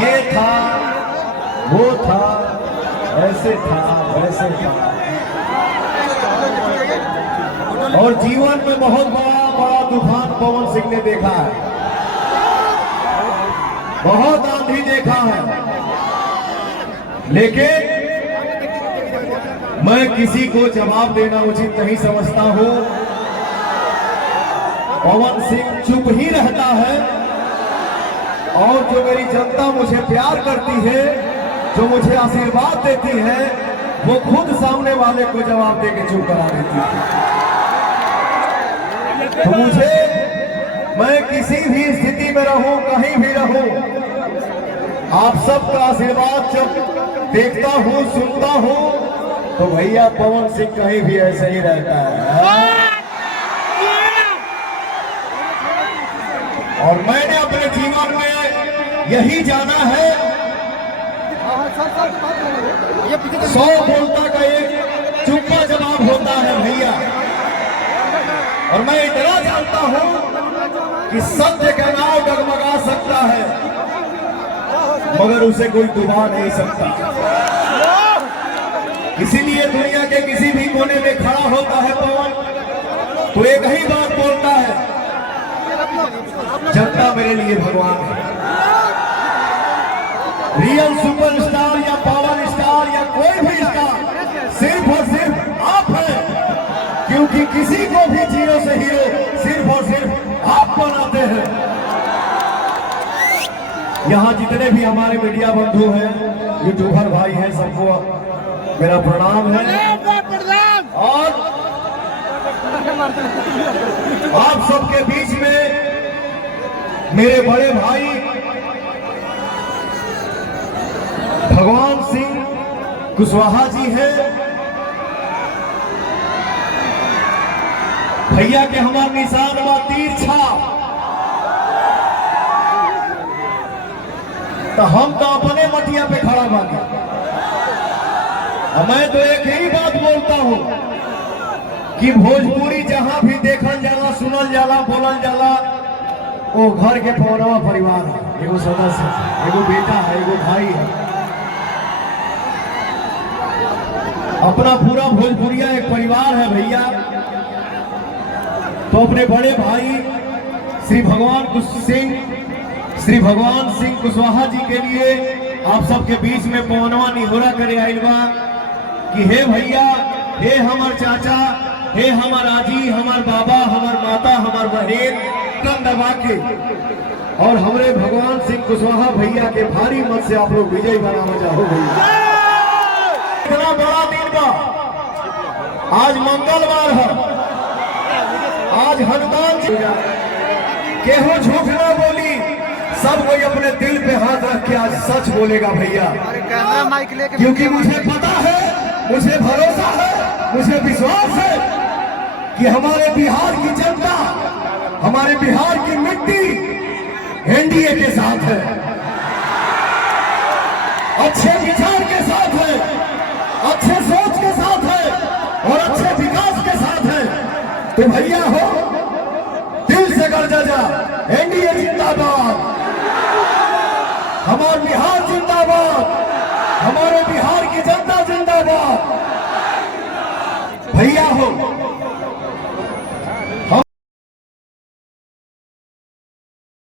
ये था, वो था, ऐसे था, वैसे था। और जीवन में बहुत बड़ा बड़ा तूफान पवन सिंह ने देखा है, बहुत आंधी देखा है, लेकिन मैं किसी को जवाब देना उचित नहीं समझता हूं। पवन सिंह चुप ही रहता है और जो मेरी जनता मुझे प्यार करती है, जो मुझे आशीर्वाद देती है, वो खुद सामने वाले को जवाब देके चुप करा देती है। तो मैं किसी भी स्थिति में रहूं, कहीं भी रहूं, आप सबका आशीर्वाद जब देखता हूं, सुनता हूं, तो भैया पवन सिंह कहीं भी ऐसे ही रहता है। और मैंने अपने जीवन में यही जाना है, 100 बोलता का एक चुप्पा जवाब होता है भैया। और मैं इतना जानता हूं कि सत्य का नाव डगमगा सकता है, मगर उसे कोई डुबा नहीं सकता। इसीलिए दुनिया के किसी भी कोने में खड़ा होता है पवन, तो एक ही बात बोलता है, जनता मेरे लिए भगवान है। रियल सुपरस्टार या पावर स्टार या कोई भी स्टार सिर्फ और सिर्फ आप हैं, क्योंकि किसी को भी जीरो से हीरो सिर्फ और सिर्फ आप बनाते हैं। यहाँ जितने भी हमारे मीडिया बंधु हैं, यूट्यूबर भाई हैं, सबको मेरा प्रणाम है। और आप सबके बीच में मेरे बड़े भाई भगवान सिंह कुशवाहा जी हैं। भैया के हमार निशान व तीर छाप, तो हम तो अपने मटिया पे खड़ा बानी। मैं तो एक ही बात बोलता हूं कि भोजपुरी जहां भी देखल जाला, सुनल जाला, बोलल जाला, वो घर के पौरवा परिवार है, एगो सदस्य है, एगो बेटा है, एगो भाई है। अपना पूरा भोजपुरिया एक परिवार है भैया। तो अपने बड़े भाई श्री भगवान सिंह कुशवाहा जी के लिए आप सबके बीच में पवनवा निहोरा करे आइल बा कि हे भैया, हे हमार चाचा, हे हमार आजी, हमार बाबा, हमार माता, हमार बहन, कम दबा के और हमारे भगवान सिंह कुशवाहा भैया के भारी मत से आप लोग विजयी बनाना चाहो भैया। इतना बड़ा दिन बा, आज मंगलवार है, आज हनुमान जी केहू झूठ ना बोली, सब कोई अपने दिल पे हाथ रख के आज सच बोलेगा भैया। क्योंकि मुझे पता है, मुझे भरोसा है, मुझे विश्वास है कि हमारे बिहार की जनता, हमारे बिहार की मिट्टी एनडीए के साथ है, अच्छे विचार के साथ है, अच्छे सोच के साथ है और अच्छे विकास के साथ है। तो भैया हो, दिल से गर्जा जा, एनडीए जिंदाबाद, हमारा बिहार जिंदाबाद, हमारे बिहार की जनता जिंदाबाद। भैया हो,